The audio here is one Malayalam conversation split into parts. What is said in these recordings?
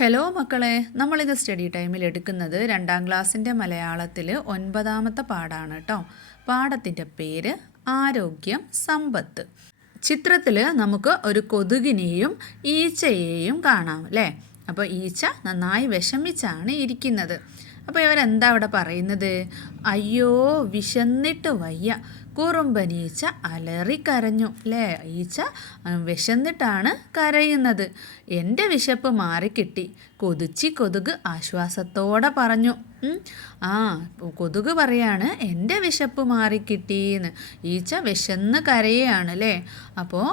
ഹലോ മക്കളെ, നമ്മളിത് സ്റ്റഡി ടൈമിൽ എടുക്കുന്നത് 2ാം ക്ലാസ്സിൻ്റെ മലയാളത്തിൽ 9ാമത്തെ പാഠമാണ് കേട്ടോ. പാഠത്തിൻ്റെ പേര് ആരോഗ്യം സമ്പത്ത്. ചിത്രത്തിൽ നമുക്ക് ഒരു കൊതുകിനെയും ഈച്ചയെയും കാണാം അല്ലേ. അപ്പോൾ ഈച്ച നന്നായി വിഷമിച്ചാണ് ഇരിക്കുന്നത്. അപ്പോൾ ഇവരെന്താ അവിടെ പറയുന്നത്? അയ്യോ വിശന്നിട്ട് വയ്യ. കുറുമ്പനീച്ച അലറിക്കരഞ്ഞു അല്ലേ. ഈച്ച വിശന്നിട്ടാണ് കരയുന്നത്. എൻ്റെ വിശപ്പ് മാറിക്കിട്ടി. കൊതുക് ആശ്വാസത്തോടെ പറഞ്ഞു. കൊതുക് പറയാണ് എൻ്റെ വിശപ്പ് മാറിക്കിട്ടീന്ന്. ഈച്ച വിശന്ന് കരയാണ് അല്ലേ. അപ്പോൾ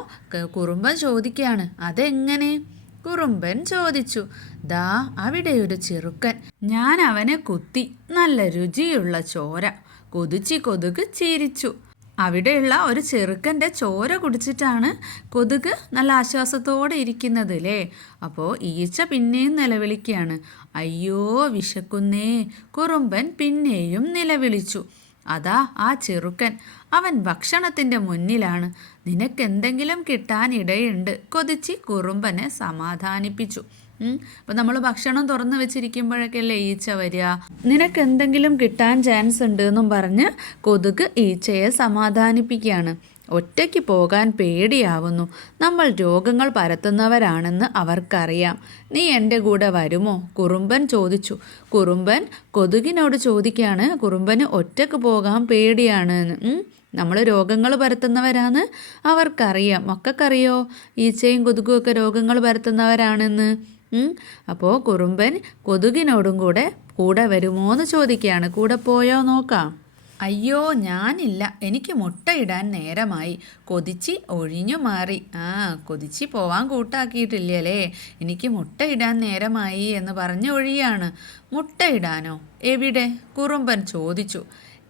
കുറുമ്പൻ ചോദിക്കുകയാണ്, അതെങ്ങനെ? കുറുമ്പൻ ചോദിച്ചു, ദാ അവിടെ ഒരു ചെറുക്കൻ, ഞാൻ അവനെ കുത്തി, നല്ല രുചിയുള്ള ചോര. കൊതുക് ചിരിച്ചു. അവിടെയുള്ള ഒരു ചെറുക്കൻ്റെ ചോര കുടിച്ചിട്ടാണ് കൊതുക് നല്ല ആശ്വാസത്തോടെ ഇരിക്കുന്നത് അല്ലേ. അപ്പോൾ ഈച്ച പിന്നെയും നിലവിളിക്കുകയാണ്, അയ്യോ വിശക്കുന്നേ. കുറുമ്പൻ പിന്നെയും നിലവിളിച്ചു. അതാ ആ ചെറുക്കൻ, അവൻ ഭക്ഷണത്തിൻ്റെ മുന്നിലാണ്. നിനക്കെന്തെങ്കിലും കിട്ടാനിടയുണ്ട്. കുറുമ്പനെ സമാധാനിപ്പിച്ചു. അപ്പം നമ്മൾ ഭക്ഷണം തുറന്നു വെച്ചിരിക്കുമ്പോഴൊക്കെ അല്ലേ ഈച്ച വരിക. നിനക്കെന്തെങ്കിലും കിട്ടാൻ ചാൻസ് ഉണ്ട് എന്നും പറഞ്ഞ് കൊതുക് ഈച്ചയെ സമാധാനിപ്പിക്കുകയാണ്. ഒറ്റയ്ക്ക് പോകാൻ പേടിയാവുന്നു. നമ്മൾ രോഗങ്ങൾ പരത്തുന്നവരാണെന്ന് അവർക്കറിയാം. നീ എൻ്റെ കൂടെ വരുമോ? കുറുമ്പൻ ചോദിച്ചു. കുറുമ്പൻ കൊതുകിനോട് ചോദിക്കുകയാണ്, കുറുമ്പന് ഒറ്റയ്ക്ക് പോകാൻ പേടിയാണ് എന്ന്. നമ്മൾ രോഗങ്ങൾ പരത്തുന്നവരാന്ന് അവർക്കറിയാം. മക്കൾക്കറിയോ ഈച്ചയും കൊതുകും ഒക്കെ രോഗങ്ങൾ പരത്തുന്നവരാണെന്ന്? അപ്പോൾ കുറുമ്പൻ കൊതുകിനോടും കൂടെ വരുമോ എന്ന് ചോദിക്കുകയാണ്. കൂടെ പോയോ നോക്കാം. അയ്യോ ഞാനില്ല, എനിക്ക് മുട്ടയിടാൻ നേരമായി. കൊതിച്ചി ഒഴിഞ്ഞു മാറി. കൊതിച്ചി പോവാൻ കൂട്ടാക്കിയിട്ടില്ലേ, എനിക്ക് മുട്ടയിടാൻ നേരമായി എന്ന് പറഞ്ഞ് ഒഴിയാണ്. മുട്ടയിടാനോ? എവിടെ? കുറുമ്പൻ ചോദിച്ചു.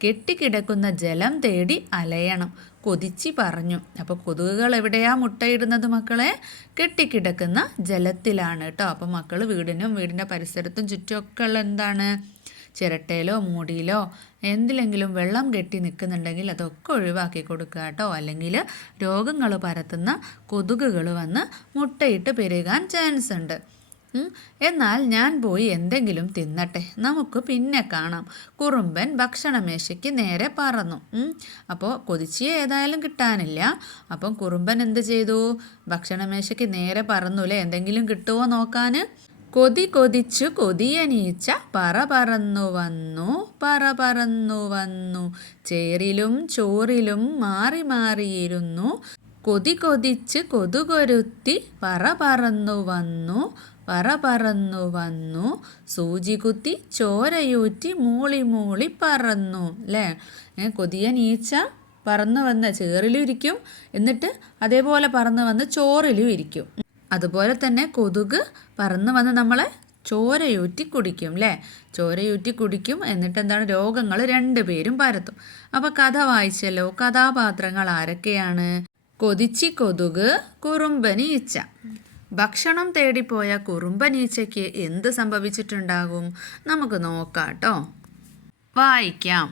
കെട്ടിക്കിടക്കുന്ന ജലം തേടി അലയണം, കൊതിച്ചി പറഞ്ഞു. അപ്പോൾ കൊതുകുകൾ എവിടെയാ മുട്ടയിടുന്നത് മക്കളെ? കെട്ടിക്കിടക്കുന്ന ജലത്തിലാണ് കേട്ടോ. അപ്പോൾ മക്കൾ വീടിൻ്റെ പരിസരത്തും ചുറ്റുമൊക്കെ ഉള്ള എന്താണ്, ചിരട്ടയിലോ മൂടിയിലോ എന്തിലെങ്കിലും വെള്ളം കെട്ടി നിൽക്കുന്നുണ്ടെങ്കിൽ അതൊക്കെ ഒഴിവാക്കി കൊടുക്കുക കേട്ടോ. അല്ലെങ്കിൽ രോഗങ്ങൾ പരത്തുന്ന കൊതുകുകൾ വന്ന് മുട്ടയിട്ട് പെരുകാൻ ചാൻസ് ഉണ്ട്. എന്നാൽ ഞാൻ പോയി എന്തെങ്കിലും തിന്നട്ടെ, നമുക്ക് പിന്നെ കാണാം. കുറുമ്പൻ ഭക്ഷണമേശയ്ക്ക് നേരെ പറന്നു. അപ്പോൾ കൊതിച്ചിയെ ഏതായാലും കിട്ടാനില്ല. അപ്പം കുറുമ്പൻ എന്ത് ചെയ്തു? ഭക്ഷണമേശയ്ക്ക് നേരെ പറന്നുല്ലേ, എന്തെങ്കിലും കിട്ടുമോ നോക്കാൻ. കൊതിച്ചു കൊതിയനീച്ച പറന്നു വന്നു. ചേറിലും ചോറിലും മാറിയിരുന്നു. കൊതിച്ച് കൊതുകൊരുത്തി പറന്നു വന്നു. സൂചി കുത്തി ചോരയൂറ്റി മൂളി പറന്നു അല്ലേ. കൊതിയൻ ഈച്ച പറന്നു വന്ന് ചേറിലും ഇരിക്കും, എന്നിട്ട് അതേപോലെ പറന്നു വന്ന് ചോറിലും ഇരിക്കും. അതുപോലെ തന്നെ കൊതുക് പറന്നു വന്ന് നമ്മളെ ചോരയൂറ്റി കുടിക്കും അല്ലേ. ചോരയൂറ്റി കുടിക്കും, എന്നിട്ട് എന്താണ്, രോഗങ്ങൾ രണ്ടുപേരും പരത്തും. അപ്പോൾ കഥ വായിച്ചല്ലോ. കഥാപാത്രങ്ങൾ ആരൊക്കെയാണ്? കൊതിച്ചി കൊതുക്, കുറുമ്പനീച്ച. ഭക്ഷണം തേടിപ്പോയ കുറുമ്പനീച്ചയ്ക്ക് എന്ത് സംഭവിച്ചിട്ടുണ്ടാകും? നമുക്ക് നോക്കാം കേട്ടോ. വായിക്കാം.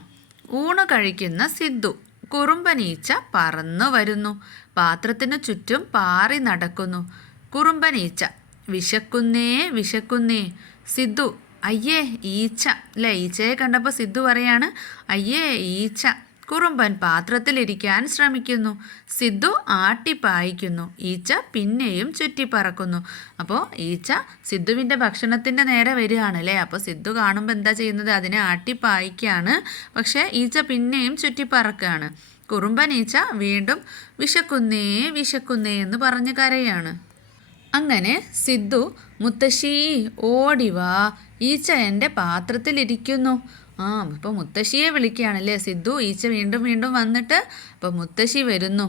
ഊണ് കഴിക്കുന്ന സിദ്ധു. കുറുമ്പനീച്ച പറന്നു വരുന്നു. പാത്രത്തിനു ചുറ്റും പാറി നടക്കുന്നു. കുറുമ്പനീച്ച, വിശക്കുന്നേ. സിദ്ധു, അയ്യേ ഈച്ച അല്ലേ. ഈച്ചയെ കണ്ടപ്പോൾ സിദ്ധു പറയാണ്, അയ്യേ ഈച്ച. കുറുമ്പൻ പാത്രത്തിലിരിക്കാൻ ശ്രമിക്കുന്നു. സിദ്ധു ആട്ടിപ്പായിക്കുന്നു. ഈച്ച പിന്നെയും ചുറ്റിപ്പറക്കുന്നു. അപ്പോൾ ഈച്ച സിദ്ധുവിൻ്റെ ഭക്ഷണത്തിൻ്റെ നേരെ വരികയാണല്ലേ. അപ്പോൾ സിദ്ധു കാണുമ്പോൾ എന്താ ചെയ്യുന്നത്? അതിനെ ആട്ടിപ്പായിക്കുകയാണ്. പക്ഷേ ഈച്ച പിന്നെയും ചുറ്റിപ്പറക്കുകയാണ്. കുറുമ്പൻ ഈച്ച വീണ്ടും വിശക്കുന്നേ എന്ന് പറഞ്ഞ് കരയാണ്. അങ്ങനെ സിദ്ധു, മുത്തശ്ശി ഓടിവാ, ഈച്ച എൻ്റെ പാത്രത്തിലിരിക്കുന്നു. ഇപ്പോൾ മുത്തശ്ശിയെ വിളിക്കുകയാണല്ലേ സിദ്ധു. ഈച്ച വീണ്ടും വന്നിട്ട് അപ്പോൾ മുത്തശ്ശി വരുന്നു.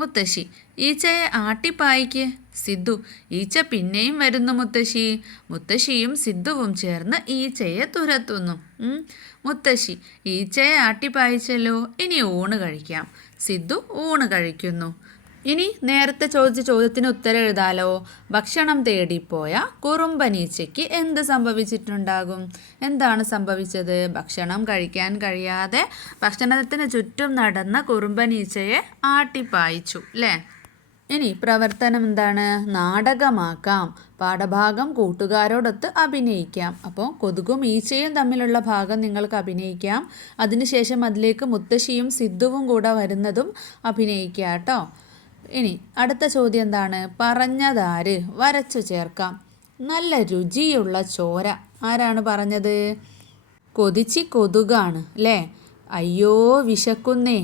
മുത്തശ്ശി, ഈച്ചയെ ആട്ടിപ്പായിക്ക്. സിദ്ധു, ഈച്ച പിന്നെയും വരുന്നു മുത്തശ്ശി. മുത്തശ്ശിയും സിദ്ധുവും ചേർന്ന് ഈച്ചയെ തുരത്തുന്നു. മുത്തശ്ശി, ഈച്ചയെ ആട്ടിപ്പായിച്ചല്ലോ, ഇനി ഊണ് കഴിക്കാം. സിദ്ധു ഊണ് കഴിക്കുന്നു. ഇനി നേരത്തെ ചോദിച്ച ചോദ്യത്തിന് ഉത്തരം എഴുതാലോ. ഭക്ഷണം തേടിപ്പോയ കുറുമ്പനീച്ചയ്ക്ക് എന്ത് സംഭവിച്ചിട്ടുണ്ടാകും? എന്താണ് സംഭവിച്ചത്? ഭക്ഷണം കഴിക്കാൻ കഴിയാതെ ഭക്ഷണത്തിന് ചുറ്റും നടന്ന കുറുമ്പനീച്ചയെ ആട്ടിപ്പായിച്ചു അല്ലേ. ഇനി പ്രവർത്തനം എന്താണ്? നാടകമാക്കാം. പാഠഭാഗം കൂട്ടുകാരോടൊത്ത് അഭിനയിക്കാം. അപ്പോൾ കൊതുകും ഈച്ചയും തമ്മിലുള്ള ഭാഗം നിങ്ങൾക്ക് അഭിനയിക്കാം. അതിനുശേഷം അതിലേക്ക് മുത്തശ്ശിയും സിദ്ധുവും കൂടെ വരുന്നതും അഭിനയിക്കാം കേട്ടോ. ഇനി അടുത്ത ചോദ്യം എന്താണ്? പറഞ്ഞതാര്? വരച്ചു ചേർക്കാം. നല്ല രുചിയുള്ള ചോര. ആരാണ് പറഞ്ഞത്? കൊതിച്ചി കൊതുകാണ് അല്ലേ? അയ്യോ വിശക്കുന്നേ.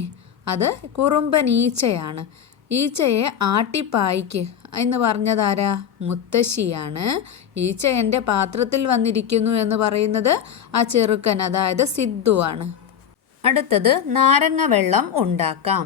അത് കുറുമ്പൻ ഈച്ചയാണ്. ഈച്ചയെ ആട്ടിപ്പായിക്ക് എന്ന് പറഞ്ഞതാരാ? മുത്തശ്ശിയാണ്. ഈച്ച എൻ്റെ പാത്രത്തിൽ വന്നിരിക്കുന്നു എന്ന് പറയുന്നത് ആ ചെറുക്കൻ, അതായത് സിദ്ധുവാണ്. അടുത്തത് നാരങ്ങ വെള്ളം ഉണ്ടാക്കാം.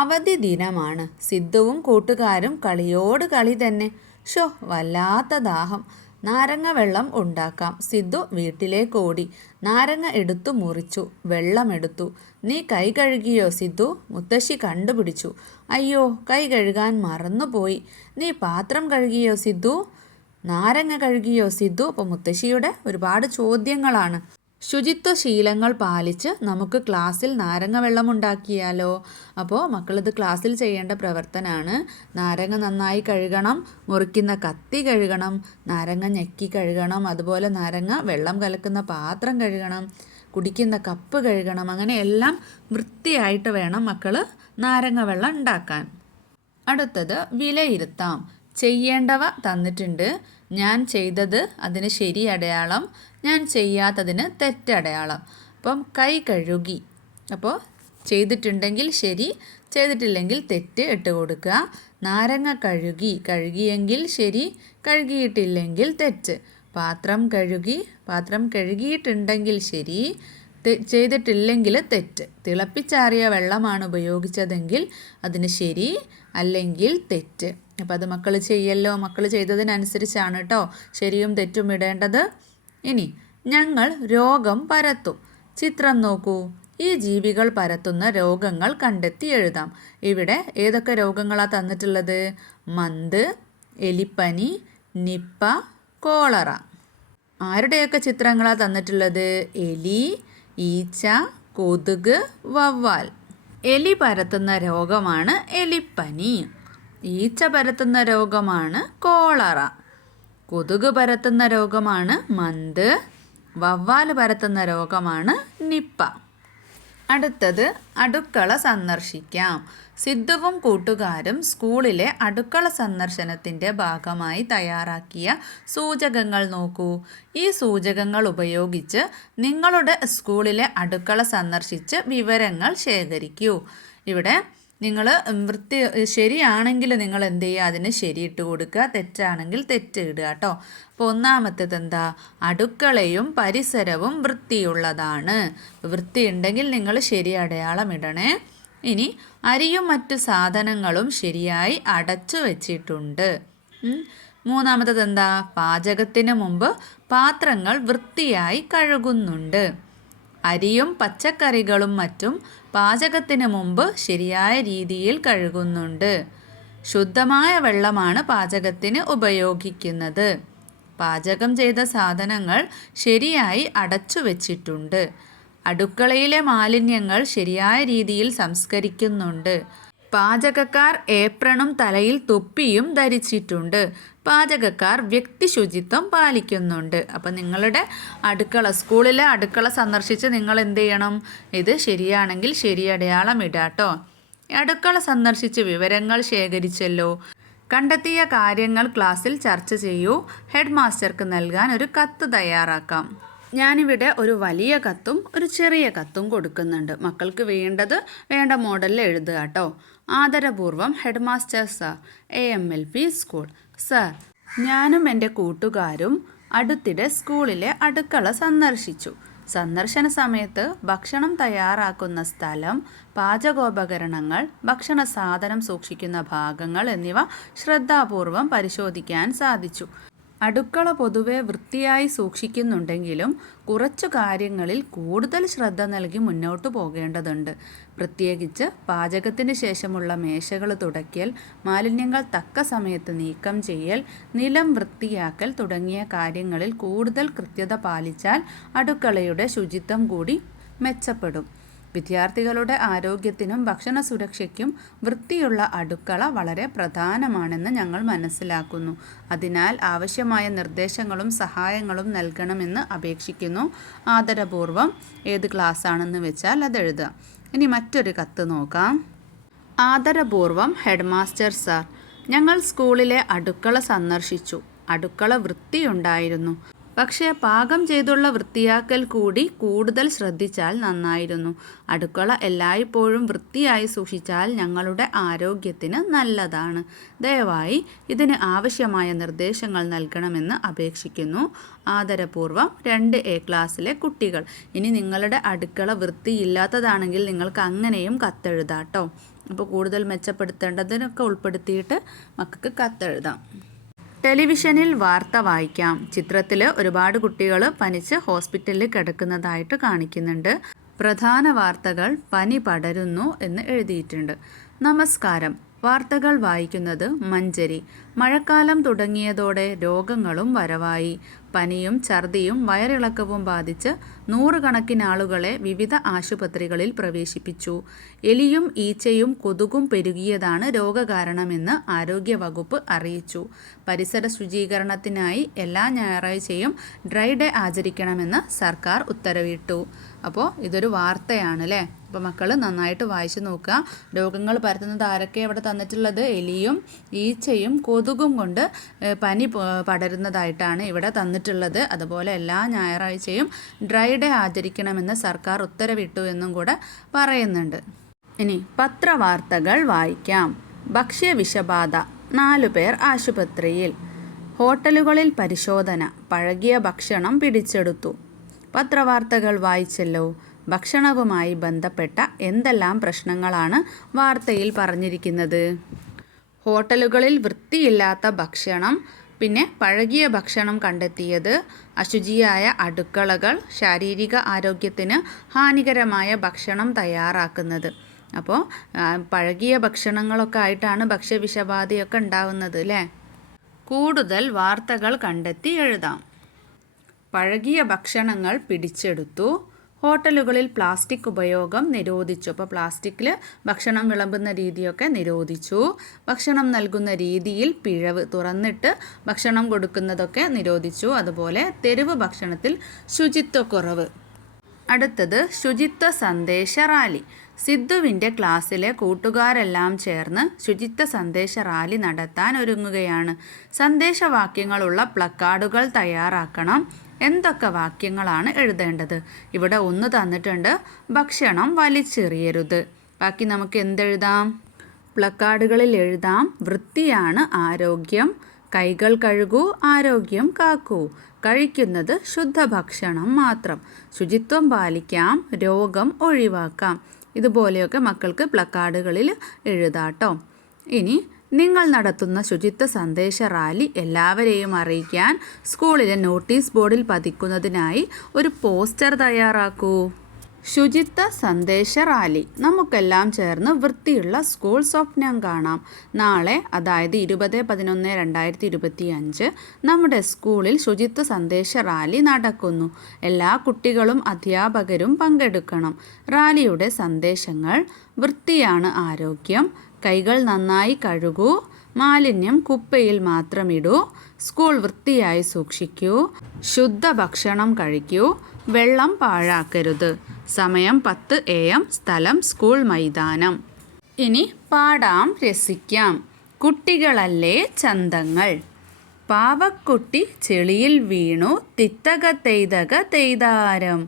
അവധി ദിനമാണ്. സിദ്ധുവും കൂട്ടുകാരും കളിയോട് കളി തന്നെ. ഷോ വല്ലാത്ത ദാഹം. നാരങ്ങ വെള്ളം ഉണ്ടാക്കാം. സിദ്ധു വീട്ടിലേക്ക് ഓടി. നാരങ്ങ എടുത്തു മുറിച്ചു. വെള്ളമെടുത്തു. നീ കൈ കഴുകിയോ സിദ്ധു? മുത്തശ്ശി കണ്ടുപിടിച്ചു. അയ്യോ കൈ കഴുകാൻ മറന്നുപോയി. നീ പാത്രം കഴുകിയോ സിദ്ധു? നാരങ്ങ കഴുകിയോ സിദ്ധു? അപ്പോൾ മുത്തശ്ശിയുടെ ഒരുപാട് ചോദ്യങ്ങളാണ്. ശുചിത്വ ശീലങ്ങൾ പാലിച്ച് നമുക്ക് ക്ലാസ്സിൽ നാരങ്ങ വെള്ളം ഉണ്ടാക്കിയാലോ? അപ്പോൾ മക്കളിത് ക്ലാസ്സിൽ ചെയ്യേണ്ട പ്രവർത്തനമാണ്. നാരങ്ങ നന്നായി കഴുകണം, മുറിക്കുന്ന കത്തി കഴുകണം, നാരങ്ങ ഞെക്കി കഴുകണം, അതുപോലെ നാരങ്ങ വെള്ളം കലക്കുന്ന പാത്രം കഴുകണം, കുടിക്കുന്ന കപ്പ് കഴുകണം. അങ്ങനെ എല്ലാം വൃത്തിയായിട്ട് വേണം മക്കൾ നാരങ്ങ വെള്ളം ഉണ്ടാക്കാൻ. അടുത്തത് വിലയിരുത്താം. ചെയ്യേണ്ടവ തന്നിട്ടുണ്ട്. ഞാൻ ചെയ്തത് അതിന് ശരി അടയാളം, ഞാൻ ചെയ്യാത്തതിന് തെറ്റടയാളം. അപ്പം കൈ കഴുകി, അപ്പോൾ ചെയ്തിട്ടുണ്ടെങ്കിൽ ശരി, ചെയ്തിട്ടില്ലെങ്കിൽ തെറ്റ് ഇട്ട് കൊടുക്കുക. നാരങ്ങ കഴുകി, കഴുകിയെങ്കിൽ ശരി, കഴുകിയിട്ടില്ലെങ്കിൽ തെറ്റ്. പാത്രം കഴുകി, പാത്രം കഴുകിയിട്ടുണ്ടെങ്കിൽ ശരി, ചെയ്തിട്ടില്ലെങ്കിൽ തെറ്റ്. തിളപ്പിച്ചാറിയ വെള്ളമാണ് ഉപയോഗിച്ചതെങ്കിൽ അതിന് ശരി, അല്ലെങ്കിൽ തെറ്റ്. അപ്പോൾ അത് മക്കൾ ചെയ്യല്ലോ. മക്കൾ ചെയ്തതിനനുസരിച്ചാണ് കേട്ടോ ശരിയും തെറ്റും ഇടേണ്ടത്. ഇനി ഞങ്ങൾ രോഗം പരത്തും. ചിത്രം നോക്കൂ. ഈ ജീവികൾ പരത്തുന്ന രോഗങ്ങൾ കണ്ടെത്തി എഴുതാം. ഇവിടെ ഏതൊക്കെ രോഗങ്ങളാണ് തന്നിട്ടുള്ളത്? മന്ത്, എലിപ്പനി, നിപ്പ, കോളറ. ആരുടെയൊക്കെ ചിത്രങ്ങളാണ് തന്നിട്ടുള്ളത്? എലി, ഈച്ച, കൊതുക്, വവ്വാൽ. എലി പരത്തുന്ന രോഗമാണ് എലിപ്പനി. ഈച്ച പരത്തുന്ന രോഗമാണ് കോളറ. കൊതുക് പരത്തുന്ന രോഗമാണ് മന്ത്. വവ്വാൽ പരത്തുന്ന രോഗമാണ് നിപ്പ. അടുത്തത് അടുക്കള സന്ദർശിക്കാം. സിദ്ധുവും കൂട്ടുകാരും സ്കൂളിലെ അടുക്കള സന്ദർശനത്തിൻ്റെ ഭാഗമായി തയ്യാറാക്കിയ സൂചകങ്ങൾ നോക്കൂ. ഈ സൂചകങ്ങൾ ഉപയോഗിച്ച് നിങ്ങളുടെ സ്കൂളിലെ അടുക്കള സന്ദർശിച്ച് വിവരങ്ങൾ ശേഖരിക്കൂ. ഇവിടെ നിങ്ങൾ ശരിയാണെങ്കിൽ നിങ്ങൾ എന്ത് ചെയ്യുക? അതിന് ശരിയിട്ട് കൊടുക്കുക. തെറ്റാണെങ്കിൽ തെറ്റ് ഇടുക കേട്ടോ. അപ്പോൾ ഒന്നാമത്തേത് എന്താ? അടുക്കളയും പരിസരവും വൃത്തിയുള്ളതാണ്. വൃത്തിയുണ്ടെങ്കിൽ നിങ്ങൾ ശരി അടയാളം ഇടണേ. ഇനി അരിയും മറ്റു സാധനങ്ങളും ശരിയായി അടച്ചു വെച്ചിട്ടുണ്ട്. മൂന്നാമത്തേത് എന്താ? പാചകത്തിന് മുമ്പ് പാത്രങ്ങൾ വൃത്തിയായി കഴുകുന്നുണ്ട്. അരിയും പച്ചക്കറികളും മറ്റും പാചകത്തിന് മുമ്പ് ശരിയായ രീതിയിൽ കഴുകുന്നുണ്ട്. ശുദ്ധമായ വെള്ളമാണ് പാചകത്തിന് ഉപയോഗിക്കുന്നത്. പാചകം ചെയ്ത സാധനങ്ങൾ ശരിയായി അടച്ചു വെച്ചിട്ടുണ്ട്. അടുക്കളയിലെ മാലിന്യങ്ങൾ ശരിയായ രീതിയിൽ സംസ്കരിക്കുന്നുണ്ട്. പാചകക്കാർ ഏപ്രണും തലയിൽ തൊപ്പിയും ധരിച്ചിട്ടുണ്ട്. പാചകക്കാർ വ്യക്തി ശുചിത്വം പാലിക്കുന്നുണ്ട്. അപ്പം നിങ്ങളുടെ സ്കൂളിലെ അടുക്കള സന്ദർശിച്ച് നിങ്ങൾ എന്ത് ചെയ്യണം? ഇത് ശരിയാണെങ്കിൽ ശരി അടയാളം ഇടാട്ടോ. അടുക്കള സന്ദർശിച്ച് വിവരങ്ങൾ ശേഖരിച്ചല്ലോ. കണ്ടെത്തിയ കാര്യങ്ങൾ ക്ലാസ്സിൽ ചർച്ച ചെയ്യൂ. ഹെഡ് മാസ്റ്റർക്ക് നൽകാൻ ഒരു കത്ത് തയ്യാറാക്കാം. ഞാനിവിടെ ഒരു വലിയ കത്തും ഒരു ചെറിയ കത്തും കൊടുക്കുന്നുണ്ട്. മക്കൾക്ക് വേണ്ട മോഡലിൽ എഴുതുക കേട്ടോ. ആദരപൂർവ്വം head master sir, AMLP school. Sir, ഞാനും എൻ്റെ കൂട്ടുകാരും അടുത്തിടെ സ്കൂളിലെ അടുക്കള സന്ദർശിച്ചു. സന്ദർശന സമയത്ത് ഭക്ഷണം തയ്യാറാക്കുന്ന സ്ഥലം, പാചകോപകരണങ്ങൾ, ഭക്ഷണ സാധനം സൂക്ഷിക്കുന്ന ഭാഗങ്ങൾ എന്നിവ ശ്രദ്ധാപൂർവം പരിശോധിക്കാൻ സാധിച്ചു. അടുക്കള പൊതുവെ വൃത്തിയായി സൂക്ഷിക്കുന്നുണ്ടെങ്കിലും കുറച്ചു കാര്യങ്ങളിൽ കൂടുതൽ ശ്രദ്ധ നൽകി മുന്നോട്ടു പോകേണ്ടതുണ്ട്. പ്രത്യേകിച്ച് പാചകത്തിന് ശേഷമുള്ള മേശകൾ തുടയ്ക്കൽ, മാലിന്യങ്ങൾ തക്ക സമയത്ത് നീക്കം ചെയ്യൽ, നിലം വൃത്തിയാക്കൽ തുടങ്ങിയ കാര്യങ്ങളിൽ കൂടുതൽ കൃത്യത പാലിച്ചാൽ അടുക്കളയുടെ ശുചിത്വം കൂടി മെച്ചപ്പെടും. വിദ്യാർത്ഥികളുടെ ആരോഗ്യത്തിനും ഭക്ഷണ സുരക്ഷയ്ക്കും വൃത്തിയുള്ള അടുക്കള വളരെ പ്രധാനമാണെന്ന് ഞങ്ങൾ മനസ്സിലാക്കുന്നു. അതിനാൽ ആവശ്യമായ നിർദ്ദേശങ്ങളും സഹായങ്ങളും നൽകണമെന്ന് അപേക്ഷിക്കുന്നു. ആദരപൂർവ്വം. ഏത് ക്ലാസ്സാണെന്ന് വെച്ചാൽ അതെഴുതുക. ഇനി മറ്റൊരു കത്ത് നോക്കാം. ആദരപൂർവ്വം ഹെഡ് മാസ്റ്റർ സാർ, ഞങ്ങൾ സ്കൂളിലെ അടുക്കള സന്ദർശിച്ചു. അടുക്കള വൃത്തിയുണ്ടായിരുന്നു. പക്ഷേ പാകം ചെയ്തുള്ള വൃത്തിയാക്കൽ കൂടി കൂടുതൽ ശ്രദ്ധിച്ചാൽ നന്നായിരുന്നു. അടുക്കള എല്ലായ്പ്പോഴും വൃത്തിയായി സൂക്ഷിച്ചാൽ ഞങ്ങളുടെ ആരോഗ്യത്തിന് നല്ലതാണ്. ദയവായി ഇതിന് ആവശ്യമായ നിർദ്ദേശങ്ങൾ നൽകണമെന്ന് അപേക്ഷിക്കുന്നു. ആദരപൂർവ്വം 2A ക്ലാസ്സിലെ കുട്ടികൾ. ഇനി നിങ്ങളുടെ അടുക്കള വൃത്തിയില്ലാത്തതാണെങ്കിൽ നിങ്ങൾക്ക് അങ്ങനെയും കത്തെഴുതാട്ടോ. അപ്പോൾ കൂടുതൽ മെച്ചപ്പെടുത്തേണ്ടതിനൊക്കെ ഉൾപ്പെടുത്തിയിട്ട് മക്കൾക്ക് കത്തെഴുതാം. ടെലിവിഷനിൽ വാർത്ത വായിക്കാം. ചിത്രത്തിൽ ഒരുപാട് കുട്ടികൾ പനിച്ച് ഹോസ്പിറ്റലിൽ കിടക്കുന്നതായിട്ട് കാണിക്കുന്നുണ്ട്. പ്രധാന വാർത്തകൾ: പനി പടരുന്നു എന്ന് എഴുതിയിട്ടുണ്ട്. നമസ്കാരം. വാർത്തകൾ വായിക്കുന്നത് മഞ്ജരി. മഴക്കാലം തുടങ്ങിയതോടെ രോഗങ്ങളും വരവായി. പനിയും ഛർദിയും വയറിളക്കവും ബാധിച്ച് 100 കണക്കിന് ആളുകളെ വിവിധ ആശുപത്രികളിൽ പ്രവേശിപ്പിച്ചു. എലിയും ഈച്ചയും കൊതുകും പെരുകിയതാണ് രോഗകാരണമെന്ന് ആരോഗ്യവകുപ്പ് അറിയിച്ചു. പരിസര ശുചീകരണത്തിനായി എല്ലാ ഞായറാഴ്ചയും ഡ്രൈ ഡേ ആചരിക്കണമെന്ന് സർക്കാർ ഉത്തരവിട്ടു. അപ്പോൾ ഇതൊരു വാർത്തയാണ് അല്ലേ? അപ്പോൾ മക്കൾ നന്നായിട്ട് വായിച്ചു നോക്കുക. രോഗങ്ങൾ പരത്തുന്നത് ആരൊക്കെ അവിടെ തന്നിട്ടുള്ളത്? എലിയും ഈച്ചയും കൊതുകും കൊണ്ട് പനി പടരുന്നതായിട്ടാണ് ഇവിടെ തന്നിട്ടുള്ളത്. അതുപോലെ എല്ലാ ഞായറാഴ്ചയും ഡ്രൈ ഡേ ആചരിക്കണമെന്ന് സർക്കാർ ഉത്തരവിട്ടു എന്നും കൂടെ പറയുന്നുണ്ട്. ഇനി പത്രവാർത്തകൾ വായിക്കാം. ഭക്ഷ്യവിഷബാധ, 4 പേർ ആശുപത്രിയിൽ. ഹോട്ടലുകളിൽ പരിശോധന, പഴകിയ ഭക്ഷണം പിടിച്ചെടുത്തു. പത്രവാർത്തകൾ വായിച്ചല്ലോ. ഭക്ഷണവുമായി ബന്ധപ്പെട്ട എന്തെല്ലാം പ്രശ്നങ്ങളാണ് വാർത്തയിൽ പറഞ്ഞിരിക്കുന്നത്? ഹോട്ടലുകളിൽ വൃത്തിയില്ലാത്ത ഭക്ഷണം, പിന്നെ പഴകിയ ഭക്ഷണം കണ്ടെത്തിയത്, അശുചിയായ അടുക്കളകൾ, ശാരീരിക ആരോഗ്യത്തിന് ഹാനികരമായ ഭക്ഷണം തയ്യാറാക്കുന്നത്. അപ്പോൾ പഴകിയ ഭക്ഷണങ്ങളൊക്കെ ആയിട്ടാണ് ഭക്ഷ്യവിഷബാധയൊക്കെ ഉണ്ടാവുന്നത് അല്ലേ? കൂടുതൽ വാർത്തകൾ കണ്ടെത്തി എഴുതാം. പഴകിയ ഭക്ഷണങ്ങൾ പിടിച്ചെടുത്തു. ഹോട്ടലുകളിൽ പ്ലാസ്റ്റിക് ഉപയോഗം നിരോധിച്ചു. അപ്പോൾ പ്ലാസ്റ്റിക്കിൽ ഭക്ഷണം വിളമ്പുന്ന രീതിയൊക്കെ നിരോധിച്ചു. ഭക്ഷണം നൽകുന്ന രീതിയിൽ പിഴവ്, തുറന്നിട്ട് ഭക്ഷണം കൊടുക്കുന്നതൊക്കെ നിരോധിച്ചു. അതുപോലെ തെരുവ് ഭക്ഷണത്തിൽ ശുചിത്വക്കുറവ്. അടുത്തത് ശുചിത്വ സന്ദേശ റാലി. സിദ്ധുവിൻ്റെ ക്ലാസ്സിലെ കൂട്ടുകാരെല്ലാം ചേർന്ന് ശുചിത്വ സന്ദേശ റാലി നടത്താൻ ഒരുങ്ങുകയാണ്. സന്ദേശവാക്യങ്ങളുള്ള പ്ലക്കാർഡുകൾ തയ്യാറാക്കണം. എന്തൊക്കെ വാക്യങ്ങളാണ് എഴുതേണ്ടത്? ഇവിടെ 1 തന്നിട്ടുണ്ട്. ഭക്ഷണം വലിച്ചെറിയരുത്. ബാക്കി നമുക്ക് എന്തെഴുതാം? പ്ലക്കാർഡുകളിൽ എഴുതാം: വൃത്തിയാണ് ആരോഗ്യം, കൈകൾ കഴുകൂ, ആരോഗ്യം കാക്കൂ, കഴിക്കുന്നത് ശുദ്ധഭക്ഷണം മാത്രം, ശുചിത്വം പാലിക്കാം, രോഗം ഒഴിവാക്കാം. ഇതുപോലെയൊക്കെ മക്കൾക്ക് പ്ലക്കാർഡുകളിൽ എഴുതാട്ടോ. ഇനി നിങ്ങൾ നടത്തുന്ന ശുചിത്വ സന്ദേശ റാലി എല്ലാവരെയും അറിയിക്കാൻ സ്കൂളിലെ നോട്ടീസ് ബോർഡിൽ പതിക്കുന്നതിനായി ഒരു പോസ്റ്റർ തയ്യാറാക്കൂ. ശുചിത്വ സന്ദേശ റാലി. നമുക്കെല്ലാം ചേർന്ന് വൃത്തിയുള്ള സ്കൂൾ സ്വപ്നം കാണാം. നാളെ, അതായത് 20/11/2025 നമ്മുടെ സ്കൂളിൽ ശുചിത്വ സന്ദേശ റാലി നടക്കുന്നു. എല്ലാ കുട്ടികളും അധ്യാപകരും പങ്കെടുക്കണം. റാലിയുടെ സന്ദേശങ്ങൾ: വൃത്തിയാണ് ആരോഗ്യം, കൈകൾ നന്നായി കഴുകൂ, മാലിന്യം കുപ്പയിൽ മാത്രമിടൂ, സ്കൂൾ വൃത്തിയായി സൂക്ഷിക്കൂ, ശുദ്ധ ഭക്ഷണം കഴിക്കൂ, വെള്ളം പാഴാക്കരുത്. സമയം 10 AM, സ്ഥലം സ്കൂൾ മൈതാനം. ഇനി പാടാം, രസിക്കാം. കുട്ടികളല്ലേ ചന്തങ്ങൾ. പാവക്കുട്ടി ചെളിയിൽ വീണു തിത്തക തെയ്തക തെയ്താരം.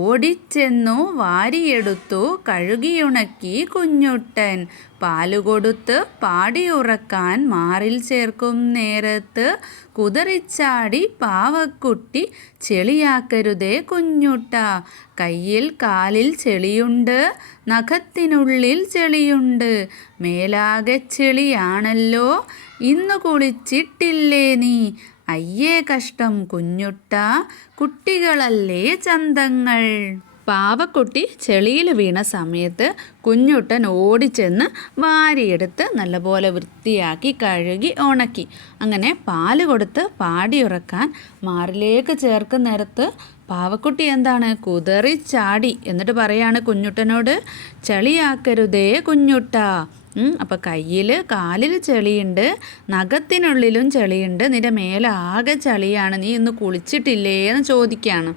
ഓടിച്ചെന്നു വാരിയെടുത്തു കഴുകിയുണക്കി കുഞ്ഞുട്ടൻ. പാലുകൊടുത്ത് പാടിയുറക്കാൻ മാറിൽ ചേർക്കും നേരത്ത് കുതറിച്ചാടി പാവക്കുട്ടി ചെളിയാക്കരുതേ കുഞ്ഞുട്ട. കയ്യിൽ കാലിൽ ചെളിയുണ്ട്, നഖത്തിനുള്ളിൽ ചെളിയുണ്ട്, മേലാകെ ചെളിയാണല്ലോ, ഇന്നു കുളിച്ചിട്ടില്ലേ നീ. അയ്യേ കഷ്ടം കുഞ്ഞുട്ട, കുട്ടികളല്ലേ ചന്തങ്ങൾ. പാവക്കുട്ടി ചെളിയിൽ വീണ സമയത്ത് കുഞ്ഞുട്ടൻ ഓടിച്ചെന്ന് വാരിയെടുത്ത് നല്ലപോലെ വൃത്തിയാക്കി കഴുകി ഉണക്കി. അങ്ങനെ പാല് കൊടുത്ത് പാടിയുറക്കാൻ മാറിലേക്ക് ചേർക്കുന്നിടത്ത് പാവക്കുട്ടി എന്താണ് കുതറി ചാടി. എന്നിട്ട് പറയാണ് കുഞ്ഞുട്ടനോട്, ചളിയാക്കരുതേ കുഞ്ഞുട്ടാ. അപ്പം കയ്യിൽ കാലിൽ ചെളിയുണ്ട്, നഖത്തിനുള്ളിലും ചെളിയുണ്ട്, നിന്റെ മേലാകെ ചളിയാണ്, നീ ഇന്ന് കുളിച്ചിട്ടില്ലേ എന്ന് ചോദിക്കുകയാണ്.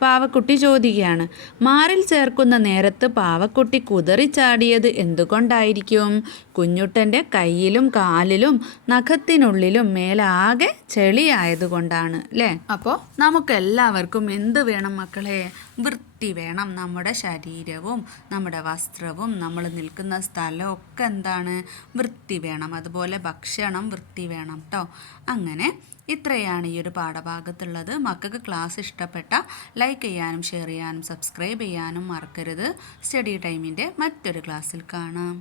പാവക്കുട്ടി ചോദിക്കുകയാണ്. മാറിൽ ചേർക്കുന്ന നേരത്ത് പാവക്കുട്ടി കുതറിച്ചാടിയത് എന്തുകൊണ്ടായിരിക്കും? കുഞ്ഞുട്ടൻ്റെ കയ്യിലും കാലിലും നഖത്തിനുള്ളിലും മേലാകെ ചെളിയായതുകൊണ്ടാണ് അല്ലേ? അപ്പോൾ നമുക്കെല്ലാവർക്കും എന്ത് വേണം മക്കളെ? വൃത്തി വേണം. നമ്മുടെ ശരീരവും നമ്മുടെ വസ്ത്രവും നമ്മൾ നിൽക്കുന്ന സ്ഥലമൊക്കെ എന്താണ്? വൃത്തി വേണം. അതുപോലെ ഭക്ഷണം വൃത്തി വേണം കേട്ടോ. അങ്ങനെ ഇത്രയാണ് ഈ ഒരു പാഠഭാഗത്തുള്ളത്. മക്കൾക്ക് ക്ലാസ് ഇഷ്ടപ്പെട്ട ലൈക്ക് ചെയ്യാനും ഷെയർ ചെയ്യാനും സബ്സ്ക്രൈബ് ചെയ്യാനും മറക്കരുത്. സ്റ്റഡി ടൈമിൻ്റെ മറ്റൊരു ക്ലാസ്സിൽ കാണാം.